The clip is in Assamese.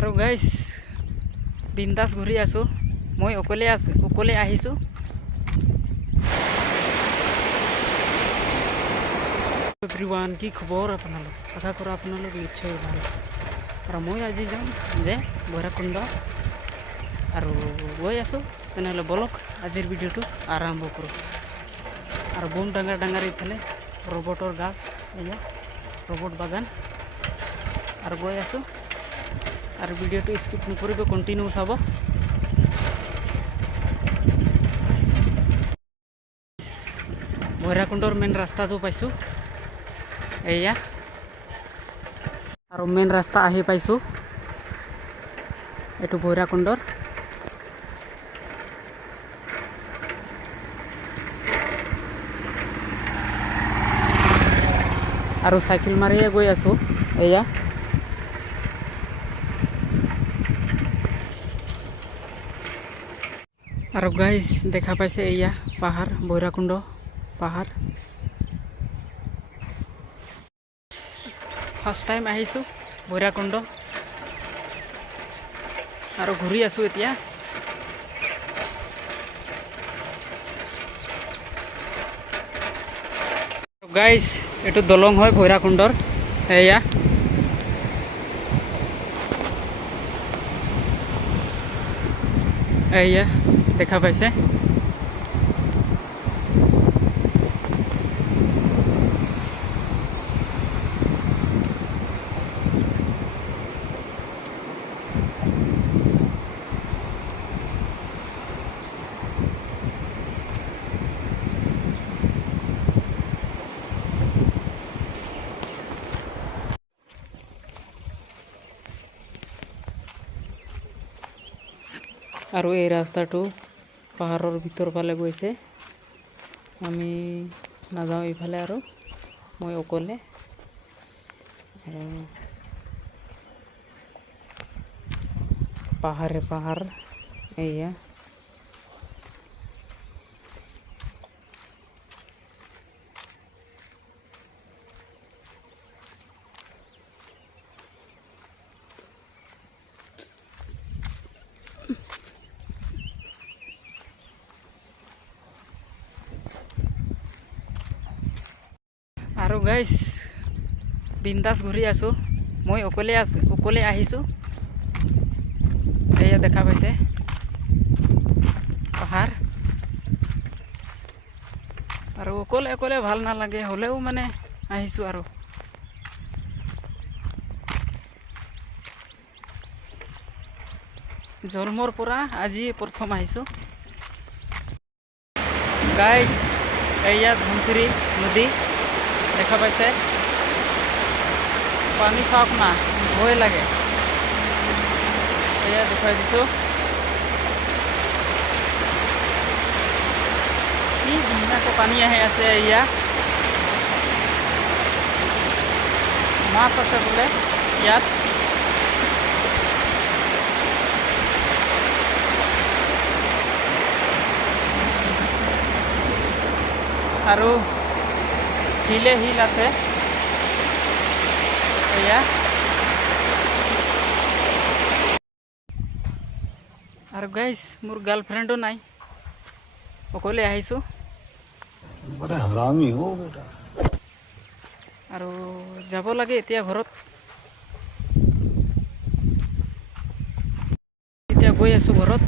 আৰু গাইজ বিন্দাছ ঘূৰি আছোঁ। মই অকলে আহিছোঁ। এভৰিৱান, কি খবৰ আপোনালোক? আশা কৰোঁ আপোনালোক নিশ্চয় ভাল। আৰু মই আজি যাম যে ভৈৰৱকুণ্ড আৰু গৈ আছোঁ। তেনেহ'লে বলক আজিৰ ভিডিঅ'টো আৰম্ভ কৰোঁ। আৰু বন ডাঙৰ ইফালে ৰবটৰ গাছ, এয়া ৰবট বাগান। আৰু গৈ আছোঁ আৰু ভিডিঅ'টো স্কিপ নকৰিব, কণ্টিনিউ চাব। ভৈৰৱকুণ্ডৰ মেইন ৰাস্তাটো পাইছোঁ এয়া, আৰু মেইন ৰাস্তা আহি পাইছোঁ। এইটো ভৈৰৱকুণ্ডৰ। আৰু চাইকেল মাৰিয়ে গৈ আছোঁ এয়া। আৰু গাইজ দেখা পাইছে এয়া পাহাৰ, ভৈৰৱকুণ্ড পাহাৰ। ফাৰ্ষ্ট টাইম আহিছোঁ ভৈৰৱকুণ্ড আৰু ঘূৰি আছোঁ এতিয়া। গাইজ এইটো দলং হয় ভৈৰৱকুণ্ডৰ এয়া। এয়া দেখা পাইছে। আৰু এই ৰাস্তাটো পাহাৰৰ ভিতৰ ফালে গৈছে। আমি নাযাওঁ এইফালে, আৰু মই অকলে। আৰু পাহাৰ এয়া। আৰু গাইজ বিন্দাছ ঘূৰি আছোঁ। মই অকলে আহিছোঁ। এয়া দেখা পাইছে পাহাৰ। আৰু অকলে ভাল নালাগে, হ'লেও মানে আহিছোঁ। আৰু জন্মৰ পৰা আজি প্ৰথম আহিছোঁ। গাইজ এয়া ধনশিৰি নদী দেখা পাইছে। পানী চাওক না, ভয় লাগে। এয়া দেখুৱাই দিছোঁ। কি ধুনীয়াকৈ পানী আহি আছে। এয়া মাছ আছে বোলে ইয়াত। আৰু শিল আছে এয়া। আৰু গাইজ মোৰ গাৰ্লফ্ৰেণ্ডো নাই, অকলে আহিছোঁ। আৰু যাব লাগে এতিয়া ঘৰত। এতিয়া গৈ আছোঁ ঘৰত।